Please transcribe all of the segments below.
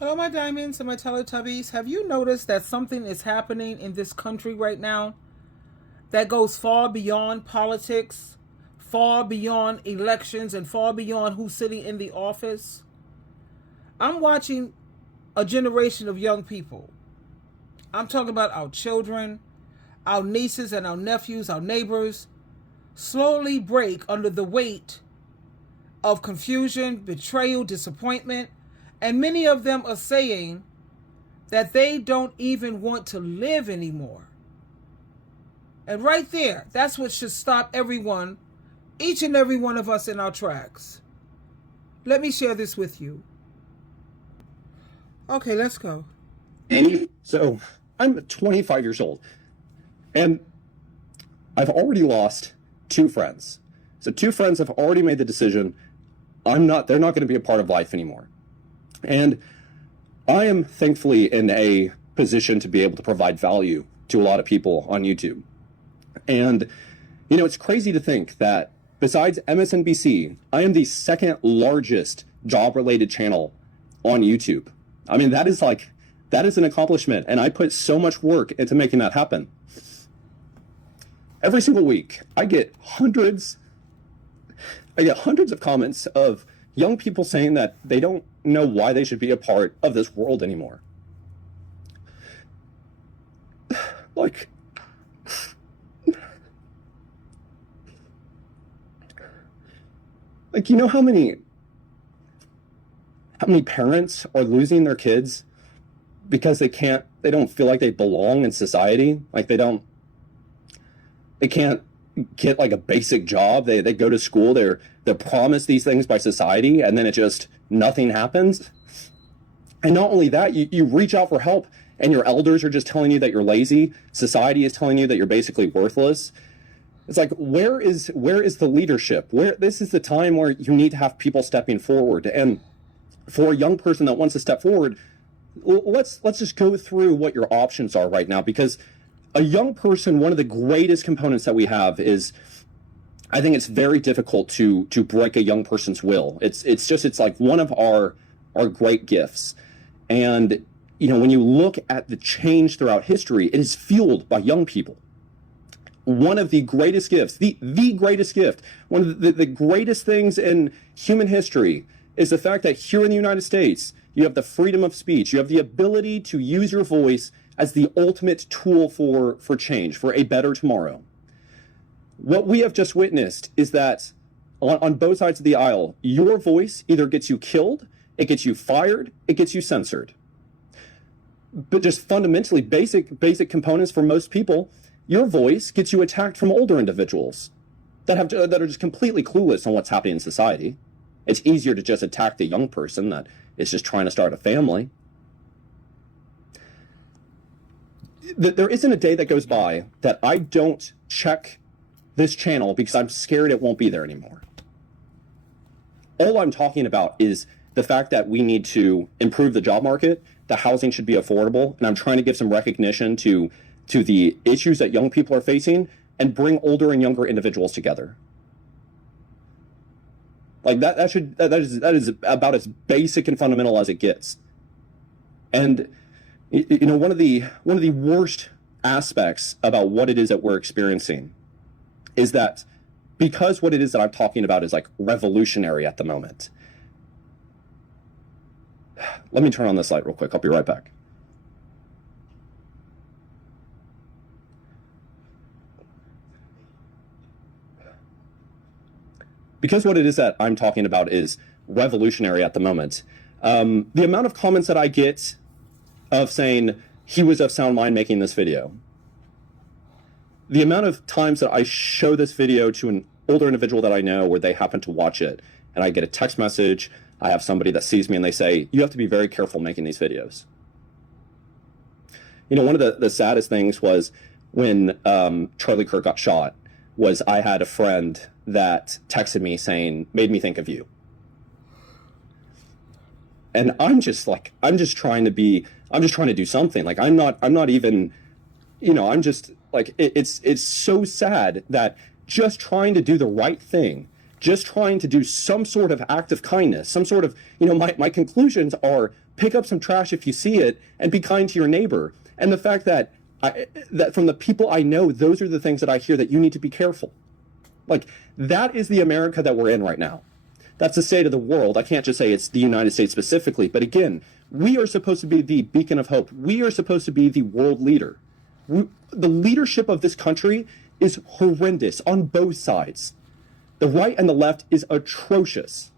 Hello, my diamonds and my Teletubbies. Have you noticed that something is happening in this country right now that goes far beyond politics, far beyond elections, and far beyond who's sitting in the office? I'm watching a generation of young people. I'm talking about our children, our nieces and our nephews, our neighbors, slowly break under the weight of confusion, betrayal, disappointment, and many of them are saying that they don't even want to live anymore. And right there, that's what should stop everyone, each and every one of us in our tracks. Let me share this with you. Okay, let's go. So I'm 25 years old, and I've already lost two friends. So two friends have already made the decision they're not going to be a part of life anymore. And I am thankfully in a position to be able to provide value to a lot of people on YouTube. And, it's crazy to think that besides MSNBC, I am the second largest job-related channel on YouTube. I mean, that is an accomplishment, and I put so much work into making that happen. Every single week, I get hundreds of comments of young people saying that they don't know why they should be a part of this world anymore. You know how many parents are losing their kids because they don't feel like they belong in society? Like they can't get like a basic job. They go to school, they're promised these things by society, and then nothing happens. And not only that, you reach out for help and your elders are just telling you that you're lazy. Society is telling you that you're basically worthless. It's like, where is the leadership? This is the time where you need to have people stepping forward. And for a young person that wants to step forward, let's just go through what your options are right now, because a young person, one of the greatest components that we have is, I think it's very difficult to break a young person's will. It's like one of our great gifts. And, when you look at the change throughout history, it is fueled by young people. One of the greatest gifts, the greatest gift, one of the greatest things in human history is the fact that here in the United States, you have the freedom of speech. You have the ability to use your voice as the ultimate tool for change, for a better tomorrow. What we have just witnessed is that on both sides of the aisle, your voice either gets you killed, it gets you fired, it gets you censored. But just fundamentally basic components for most people, your voice gets you attacked from older individuals that are just completely clueless on what's happening in society. It's easier to just attack the young person that is just trying to start a family. There isn't a day that goes by that I don't check this channel because I'm scared it won't be there anymore. All I'm talking about is the fact that we need to improve the job market, the housing should be affordable, and I'm trying to give some recognition to the issues that young people are facing and bring older and younger individuals together. Like that is about as basic and fundamental as it gets. And one of the worst aspects about what it is that we're experiencing is that because what it is that I'm talking about is like revolutionary at the moment. Let me turn on this light real quick. I'll be right back. Because what it is that I'm talking about is revolutionary at the moment, the amount of comments that I get of saying he was of sound mind making this video, the amount of times that I show this video to an older individual that I know where they happen to watch it, and I get a text message, I have somebody that sees me and they say, you have to be very careful making these videos. One of the saddest things was when Charlie Kirk got shot, was I had a friend that texted me saying, made me think of you. And I'm just trying to do something. Like, I'm not even, I'm just like, it's so sad that just trying to do the right thing just trying to do some sort of act of kindness, some sort of, my conclusions are pick up some trash if you see it and be kind to your neighbor. And the fact that that from the people I know, those are the things that I hear, that you need to be careful. Like, that is the America that we're in right now. That's the state of the world. I can't just say it's the United States specifically, but again, we are supposed to be the beacon of hope. We are supposed to be the world leader. The leadership of this country is horrendous on both sides. The right and the left is atrocious.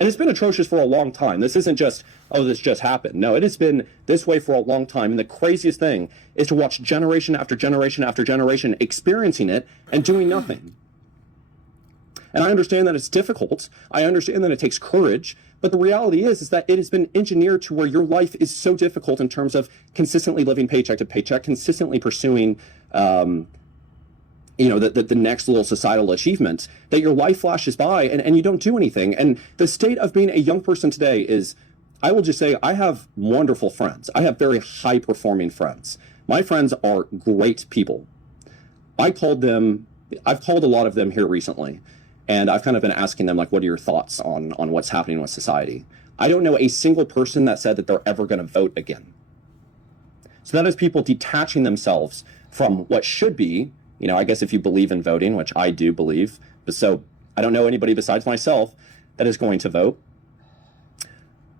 And it's been atrocious for a long time. This isn't just, oh, this just happened. No, it has been this way for a long time. And the craziest thing is to watch generation after generation after generation experiencing it and doing nothing. And I understand that it's difficult. I understand that it takes courage. But the reality is that it has been engineered to where your life is so difficult in terms of consistently living paycheck to paycheck, consistently pursuing the next little societal achievement, that your life flashes by and you don't do anything. And the state of being a young person today is, I will just say, I have wonderful friends. I have very high performing friends. My friends are great people. I've called a lot of them here recently, and I've kind of been asking them, like, what are your thoughts on what's happening with society? I don't know a single person that said that they're ever going to vote again. So that is people detaching themselves from what should be, I guess if you believe in voting, which I do believe, but so I don't know anybody besides myself that is going to vote.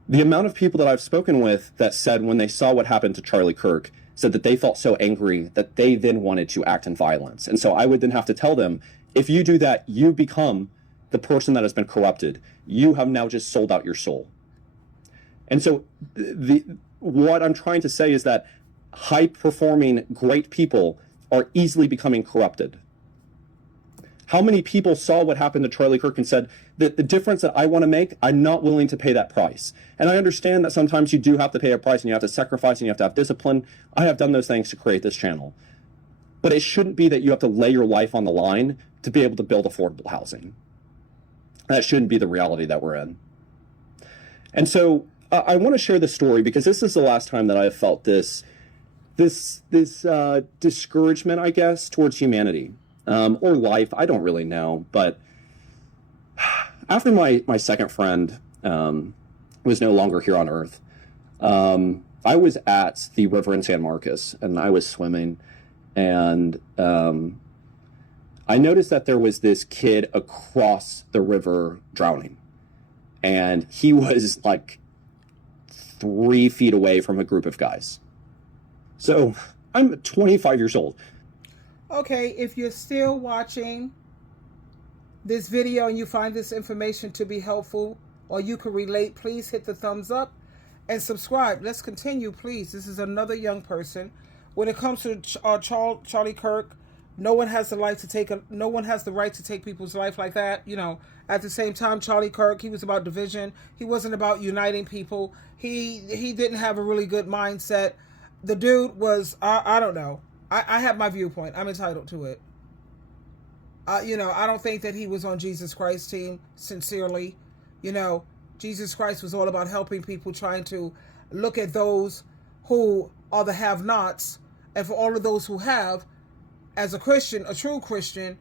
The amount of people that I've spoken with that said when they saw what happened to Charlie Kirk, said that they felt so angry that they then wanted to act in violence. And so I would then have to tell them, if you do that, you become the person that has been corrupted. You have now just sold out your soul. And so what I'm trying to say is that high-performing, great people are easily becoming corrupted. How many people saw what happened to Charlie Kirk and said that the difference that I want to make, I'm not willing to pay that price? And I understand that sometimes you do have to pay a price and you have to sacrifice and you have to have discipline. I have done those things to create this channel. But it shouldn't be that you have to lay your life on the line to be able to build affordable housing. That shouldn't be the reality that we're in. And so I want to share this story because this is the last time that I have felt this discouragement, I guess, towards humanity or life. I don't really know. But after my second friend was no longer here on Earth, I was at the river in San Marcos and I was swimming, and I noticed that there was this kid across the river drowning, and he was like 3 feet away from a group of guys. So I'm 25 years old. Okay, if you're still watching this video and you find this information to be helpful or you can relate, please hit the thumbs up and subscribe. Let's continue, please. This is another young person. When it comes to Charlie Kirk, no one has the right to take people's life like that. At the same time, Charlie Kirk, he was about division. He wasn't about uniting people. He didn't have a really good mindset. The dude was, I don't know. I have my viewpoint. I'm entitled to it. I don't think that he was on Jesus Christ's team, sincerely. Jesus Christ was all about helping people, trying to look at those who are the have-nots. And for all of those who have, as a Christian, a true Christian,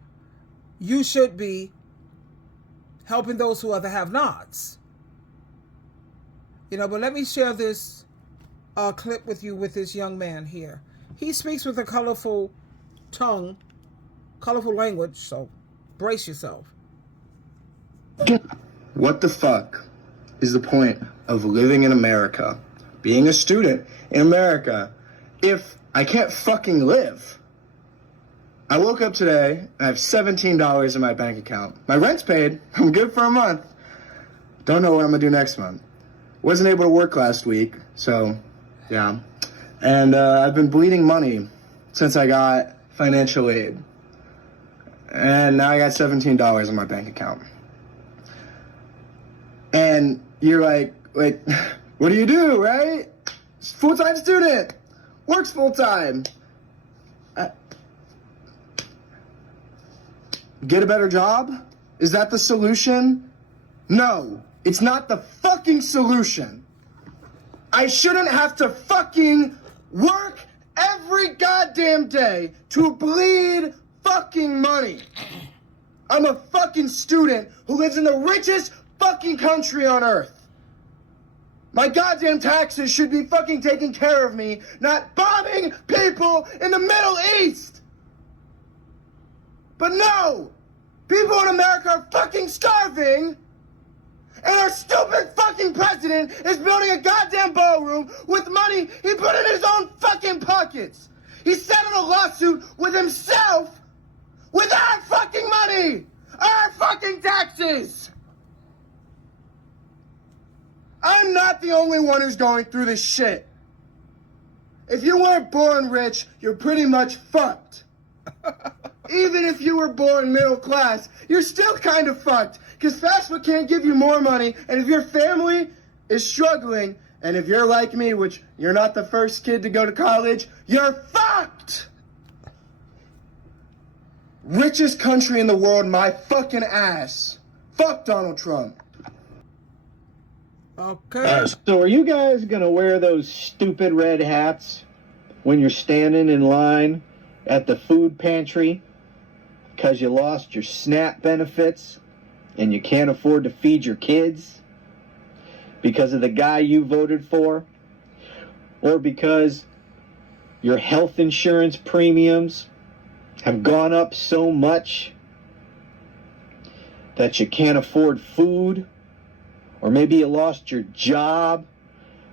you should be helping those who are the have-nots. But let me share this clip with you with this young man here. He speaks with a colorful tongue, colorful language, so brace yourself. What the fuck is the point of living in America, being a student in America, if I can't fucking live? I woke up today, I have $17 in my bank account. My rent's paid, I'm good for a month. Don't know what I'm gonna do next month. Wasn't able to work last week, so yeah. And I've been bleeding money since I got financial aid. And now I got $17 in my bank account. And you're like, wait, what do you do, right? Full-time student, works full-time. Get a better job? Is that the solution? No, it's not the fucking solution. I shouldn't have to fucking work every goddamn day to bleed fucking money. I'm a fucking student who lives in the richest fucking country on earth. My goddamn taxes should be fucking taking care of me, not bombing people in the Middle East. But no! People in America are fucking starving, and our stupid fucking president is building a goddamn ballroom with money he put in his own fucking pockets. He settled a lawsuit with himself with our fucking money! Our fucking taxes! I'm not the only one who's going through this shit. If you weren't born rich, you're pretty much fucked. Even if you were born middle class, you're still kind of fucked, because fast food can't give you more money, and if your family is struggling, and if you're like me, which you're not the first kid to go to college, you're fucked! Richest country in the world, my fucking ass. Fuck Donald Trump. Okay. So are you guys going to wear those stupid red hats when you're standing in line at the food pantry because you lost your SNAP benefits and you can't afford to feed your kids because of the guy you voted for? Or because your health insurance premiums have gone up so much that you can't afford food? Or maybe you lost your job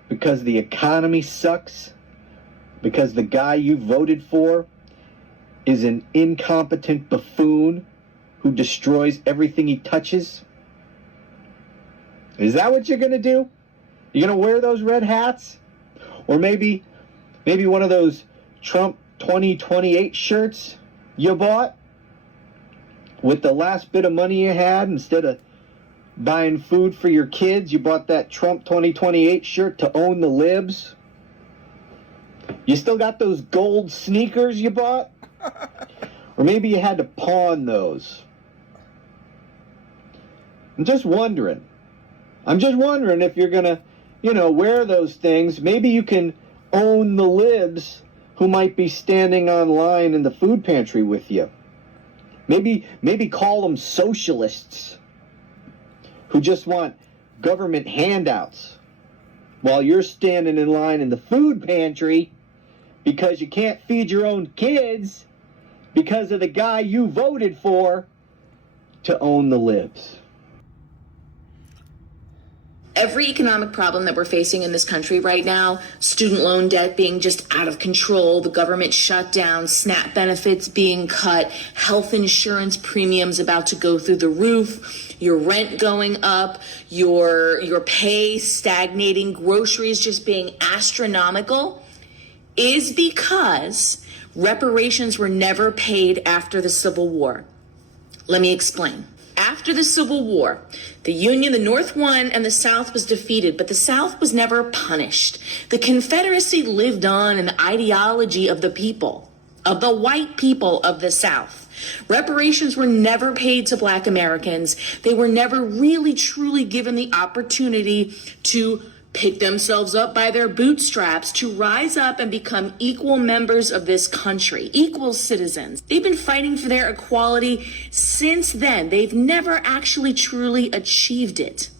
because the economy sucks, because the guy you voted for is an incompetent buffoon who destroys everything he touches? Is that what you're going to do? You're going to wear those red hats? Or maybe one of those Trump 2028 shirts you bought with the last bit of money you had, instead of buying food for your kids, you bought that Trump 2028 shirt to own the libs? You still got those gold sneakers you bought? Or maybe you had to pawn those. I'm just wondering if you're going to, wear those things. Maybe you can own the libs who might be standing online in the food pantry with you. Maybe call them socialists who just want government handouts while you're standing in line in the food pantry because you can't feed your own kids because of the guy you voted for to own the libs. Every economic problem that we're facing in this country right now, student loan debt being just out of control, the government shutdown, SNAP benefits being cut, health insurance premiums about to go through the roof, your rent going up, your pay stagnating, groceries just being astronomical, is because reparations were never paid after the Civil War. Let me explain. After the Civil War, the Union, the North won and the South was defeated, but the South was never punished. The Confederacy lived on in the ideology of the people, of the white people of the South. Reparations were never paid to Black Americans. They were never really, truly given the opportunity to pick themselves up by their bootstraps, to rise up and become equal members of this country, equal citizens. They've been fighting for their equality since then. They've never actually truly achieved it.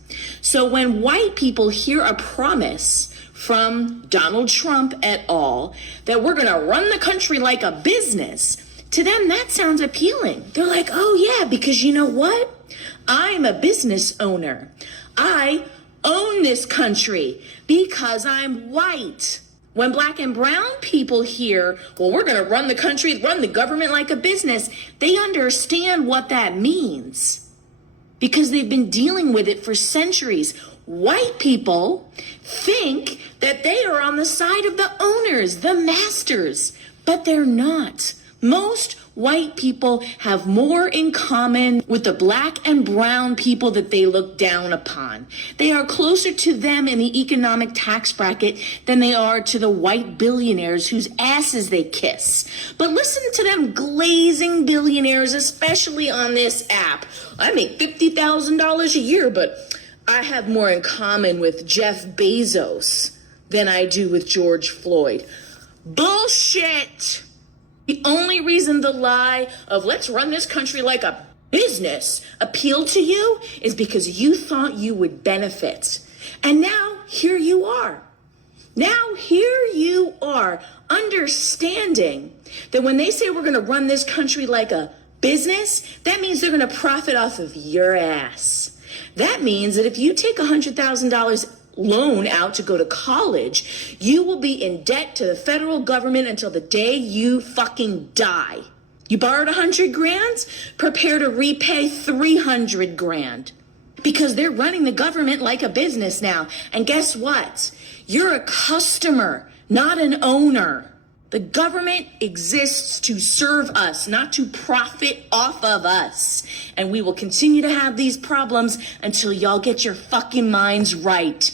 So when white people hear a promise from Donald Trump et al. That we're going to run the country like a business, to them that sounds appealing. They're like, oh yeah, because you know what? I'm a business owner. I own this country because I'm white. When Black and brown people hear, well, we're going to run the country, run the government like a business, they understand what that means because they've been dealing with it for centuries. White people think that they are on the side of the owners, the masters, but they're not. Most white people have more in common with the Black and brown people that they look down upon. They are closer to them in the economic tax bracket than they are to the white billionaires whose asses they kiss. But listen to them glazing billionaires, especially on this app. I make $50,000 a year, but I have more in common with Jeff Bezos than I do with George Floyd. Bullshit! The only reason the lie of let's run this country like a business appealed to you is because you thought you would benefit. And now here you are. Now here you are understanding that when they say we're going to run this country like a business, that means they're going to profit off of your ass. That means that if you take $100,000 loan out to go to college, you will be in debt to the federal government until the day you fucking die. You borrowed 100 grand, prepare to repay 300 grand. Because they're running the government like a business now. And guess what? You're a customer, not an owner. The government exists to serve us, not to profit off of us. And we will continue to have these problems until y'all get your fucking minds right.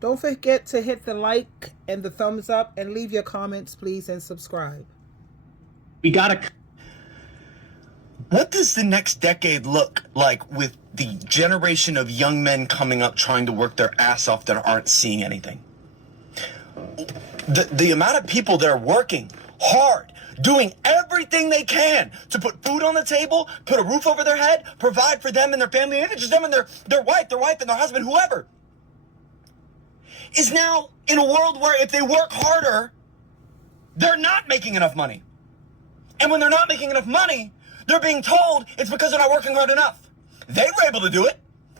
Don't forget to hit the like and the thumbs up and leave your comments, please, and subscribe. We gotta. What does the next decade look like with the generation of young men coming up trying to work their ass off that aren't seeing anything? The amount of people that are working hard, doing everything they can to put food on the table, put a roof over their head, provide for them and their family, and just them and their wife and their husband, whoever, is now in a world where if they work harder, they're not making enough money. And when they're not making enough money, they're being told it's because they're not working hard enough. They were able to do it.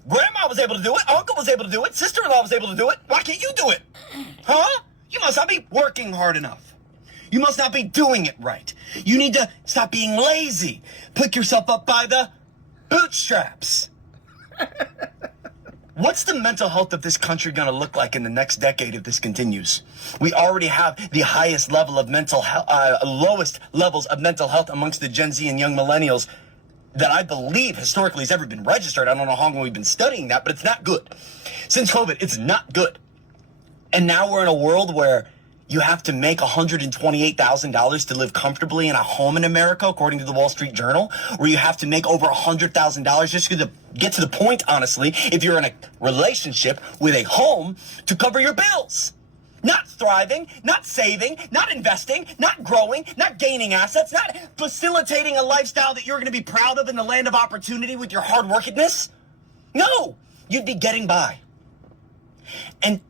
Grandma was able to do it. Uncle was able to do it. Sister-in-law was able to do it. Why can't you do it? Huh? You must not be working hard enough. You must not be doing it right. You need to stop being lazy. Pick yourself up by the bootstraps. What's the mental health of this country going to look like in the next decade if this continues? We already have the highest level of mental health, lowest levels of mental health amongst the Gen Z and young millennials that I believe historically has ever been registered. I don't know how long we've been studying that, but it's not good. Since COVID, it's not good. And now we're in a world where you have to make $128,000 to live comfortably in a home in America, according to the Wall Street Journal, where you have to make over $100,000 just to get to the point, honestly, if you're in a relationship with a home, to cover your bills. Not thriving, not saving, not investing, not growing, not gaining assets, not facilitating a lifestyle that you're going to be proud of in the land of opportunity with your hard-workedness. No, you'd be getting by. And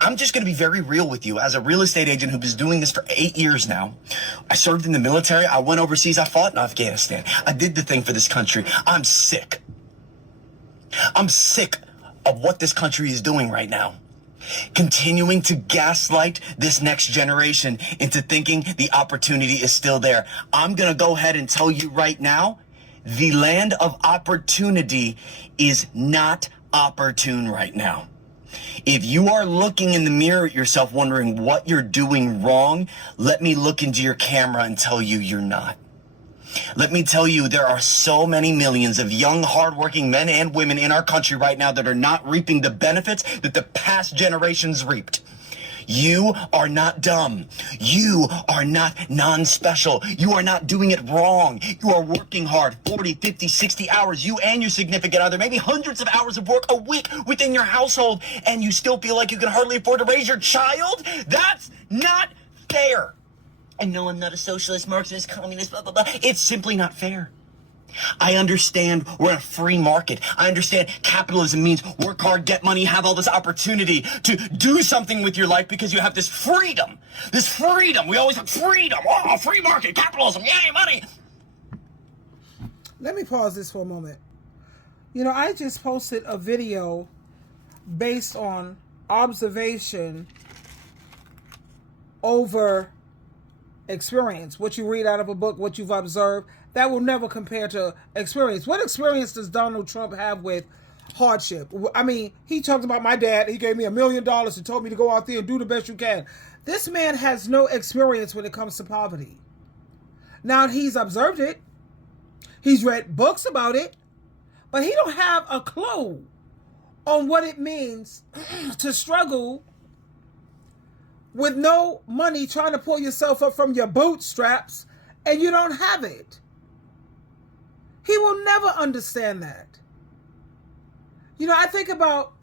I'm just going to be very real with you. As a real estate agent who was doing this for 8 years now, I served in the military. I went overseas. I fought in Afghanistan. I did the thing for this country. I'm sick. I'm sick of what this country is doing right now. Continuing to gaslight this next generation into thinking the opportunity is still there. I'm going to go ahead and tell you right now, the land of opportunity is not opportune right now. If you are looking in the mirror at yourself wondering what you're doing wrong, let me look into your camera and tell you you're not. Let me tell you, there are so many millions of young, hardworking men and women in our country right now that are not reaping the benefits that the past generations reaped. You are not dumb. You are not non-special. You are not doing it wrong. You are working hard, 40, 50, 60 hours, you and your significant other, maybe hundreds of hours of work a week within your household, and you still feel like you can hardly afford to raise your child? That's not fair. And no, I'm not a socialist, Marxist, communist, blah, blah, blah. It's simply not fair. I understand we're in a free market. I understand capitalism means work hard, get money, have all this opportunity to do something with your life because you have this freedom. This freedom. We always have freedom. Oh, free market, capitalism, yay, money. Let me pause this for a moment. You know, I just posted a video based on observation over experience. What you read out of a book, what you've observed, that will never compare to experience. What experience does Donald Trump have with hardship? I mean, he talked about my dad. He gave me $1 million and told me to go out there and do the best you can. This man has no experience when it comes to poverty. Now, he's observed it. He's read books about it. But he don't have a clue on what it means to struggle with no money, trying to pull yourself up from your bootstraps, and you don't have it. He will never understand that. You know, I think about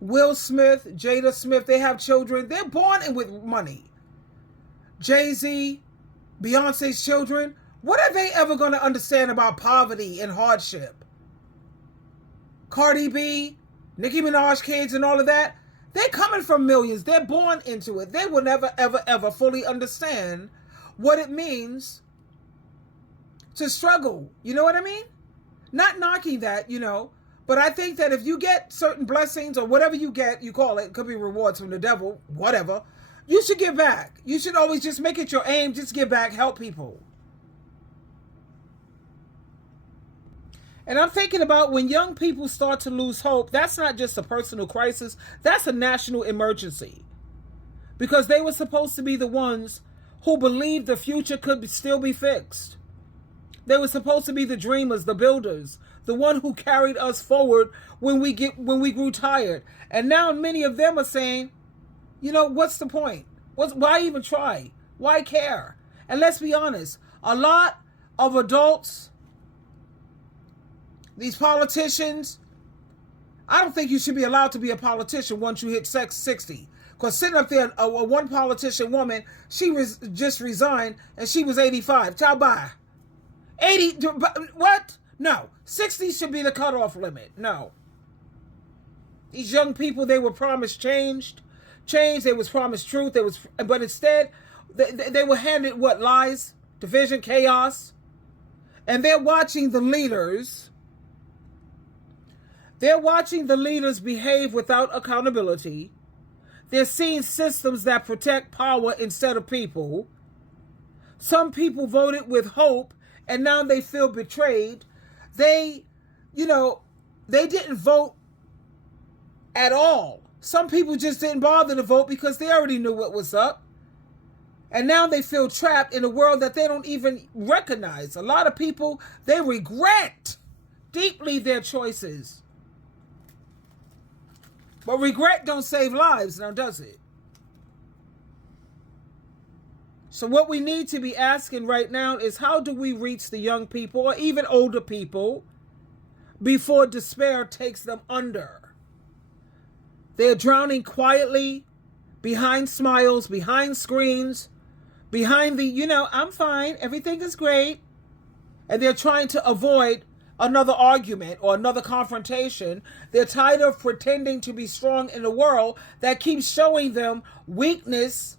Will Smith, Jada Smith. They have children. They're born in with money. Jay-Z, Beyonce's children, What are they ever going to understand about poverty and hardship? Cardi B, Nicki Minaj kids and all of that, they're coming from millions. They're born into it. They will never, ever, ever fully understand what it means to struggle. You know what I mean? Not knocking that, but I think that if you get certain blessings or whatever you get, you call it could be rewards from the devil, whatever, you should give back. You should always just make it your aim, just give back, help people. And I'm thinking about when young people start to lose hope, that's not just a personal crisis, that's a national emergency. Because they were supposed to be the ones who believed the future could still be fixed. They were supposed to be the dreamers, the builders, the one who carried us forward when we grew tired. And now many of them are saying, what's the point? Why even try? Why care? And let's be honest, a lot of adults, these politicians, I don't think you should be allowed to be a politician once you hit 60. Because sitting up there, one politician woman, she just resigned and she was 85. Ciao, bye. 80, what? No. 60 should be the cutoff limit. No. These young people, they were promised change. They was promised truth. But instead, they were handed what? Lies, division, chaos. And they're watching the leaders. They're watching the leaders behave without accountability. They're seeing systems that protect power instead of people. Some people voted with hope, and now they feel betrayed. They didn't vote at all. Some people just didn't bother to vote because they already knew what was up. And now they feel trapped in a world that they don't even recognize. A lot of people, they regret deeply their choices. But regret don't save lives, now does it? So what we need to be asking right now is, how do we reach the young people or even older people before despair takes them under? They're drowning quietly behind smiles, behind screens, behind I'm fine, everything is great. And they're trying to avoid another argument or another confrontation. They're tired of pretending to be strong in a world that keeps showing them weakness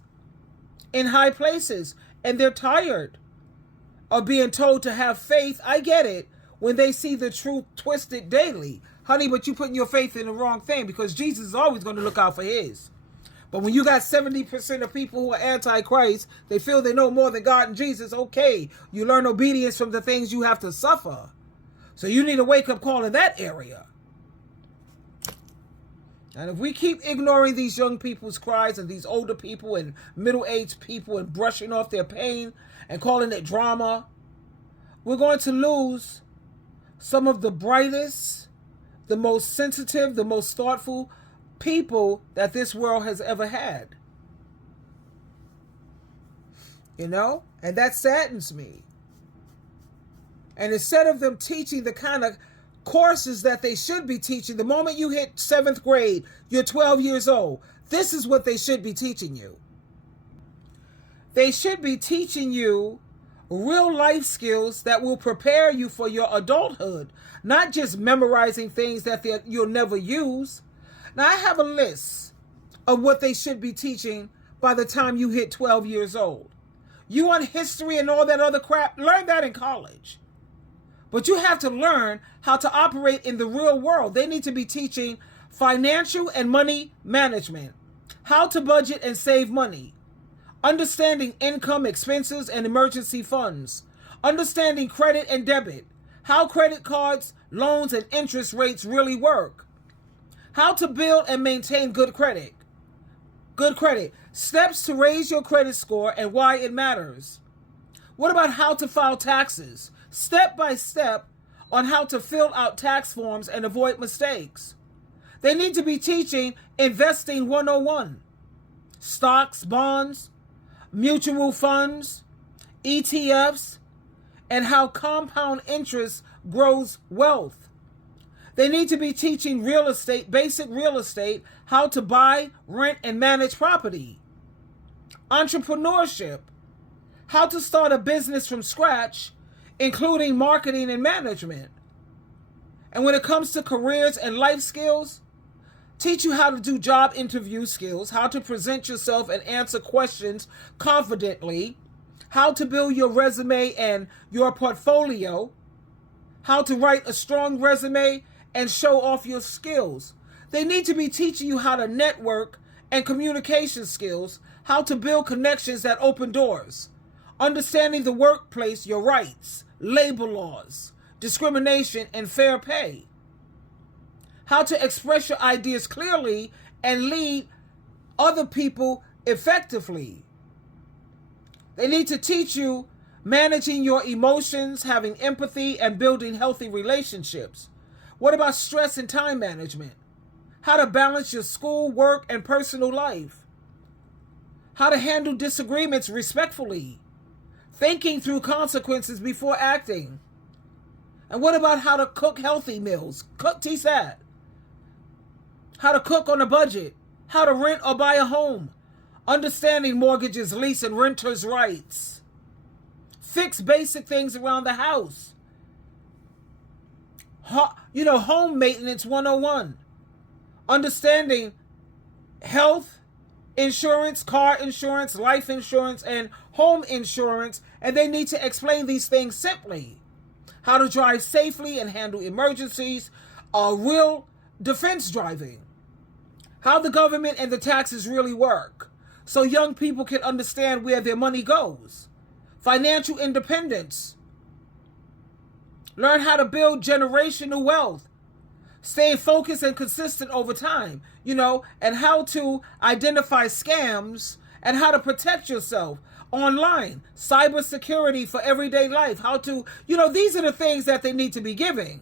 in high places. And they're tired of being told to have faith. I get it when they see the truth twisted daily. Honey, but you're putting your faith in the wrong thing, because Jesus is always going to look out for his. But when you got 70% of people who are anti-Christ, they feel they know more than God and Jesus, okay, you learn obedience from the things you have to suffer. So you need a wake-up call in that area. And if we keep ignoring these young people's cries and these older people and middle-aged people and brushing off their pain and calling it drama, we're going to lose some of the brightest, the most sensitive, the most thoughtful people that this world has ever had. And that saddens me. And instead of them teaching the kind of courses that they should be teaching, the moment you hit 7th grade, you're 12 years old, this is what they should be teaching you. They should be teaching you real life skills that will prepare you for your adulthood, not just memorizing things that you'll never use. Now, I have a list of what they should be teaching by the time you hit 12 years old. You want history and all that other crap? Learn that in college. But you have to learn how to operate in the real world. They need to be teaching financial and money management, how to budget and save money, understanding income, expenses, and emergency funds, understanding credit and debit, how credit cards, loans, and interest rates really work, how to build and maintain good credit, steps to raise your credit score and why it matters. What about how to file taxes? Step by step on how to fill out tax forms and avoid mistakes. They need to be teaching investing 101, stocks, bonds, mutual funds, ETFs, and how compound interest grows wealth. They need to be teaching real estate, basic real estate, how to buy, rent, and manage property, entrepreneurship, how to start a business from scratch, including marketing and management. And when it comes to careers and life skills, teach you how to do job interview skills, how to present yourself and answer questions confidently, how to build your resume and your portfolio, how to write a strong resume and show off your skills. They need to be teaching you how to network and communication skills, how to build connections that open doors, understanding the workplace, your rights, labor laws, discrimination, and fair pay, how to express your ideas clearly and lead other people effectively. They need to teach you managing your emotions, having empathy, and building healthy relationships. What about stress and time management? How to balance your school, work, and personal life. How to handle disagreements respectfully. Thinking through consequences before acting. And what about how to cook healthy meals? Teach that. How to cook on a budget. How to rent or buy a home. Understanding mortgages, lease, and renters' rights. Fix basic things around the house. Home maintenance 101. Understanding health insurance, car insurance, life insurance, and home insurance. And they need to explain these things simply. How to drive safely and handle emergencies. Real defense driving. How the government and the taxes really work, so young people can understand where their money goes. Financial independence. Learn how to build generational wealth. Stay focused and consistent over time, and how to identify scams and how to protect yourself online. Cybersecurity for everyday life. How to, these are the things that they need to be giving.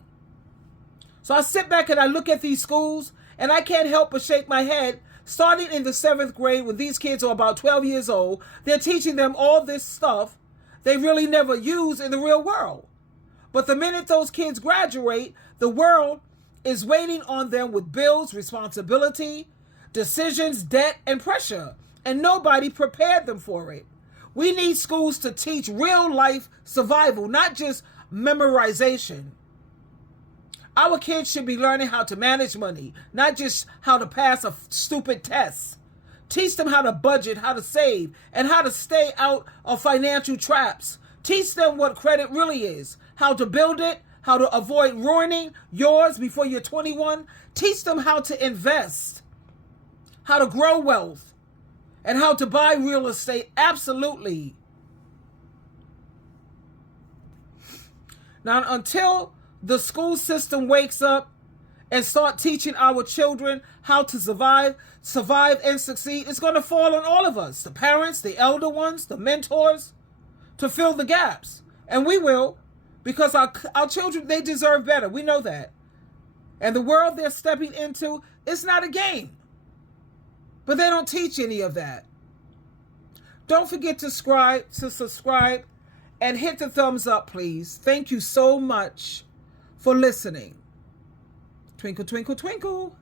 So I sit back and I look at these schools and I can't help but shake my head. Starting in the 7th grade, when these kids are about 12 years old, they're teaching them all this stuff they really never use in the real world. But the minute those kids graduate, the world is waiting on them with bills, responsibility, decisions, debt, and pressure. And nobody prepared them for it. We need schools to teach real life survival, not just memorization. Our kids should be learning how to manage money, not just how to pass a stupid test. Teach them how to budget, how to save, and how to stay out of financial traps. Teach them what credit really is, how to build it, how to avoid ruining yours before you're 21. Teach them how to invest, how to grow wealth, and how to buy real estate. Absolutely. Now, until the school system wakes up and start teaching our children how to survive and succeed, it's going to fall on all of us, the parents, the elder ones, the mentors, to fill the gaps. And we will, because our children, they deserve better. We know that. And the world they're stepping into, it's not a game. But they don't teach any of that. Don't forget to subscribe and hit the thumbs up, please. Thank you so much for listening. Twinkle, twinkle, twinkle.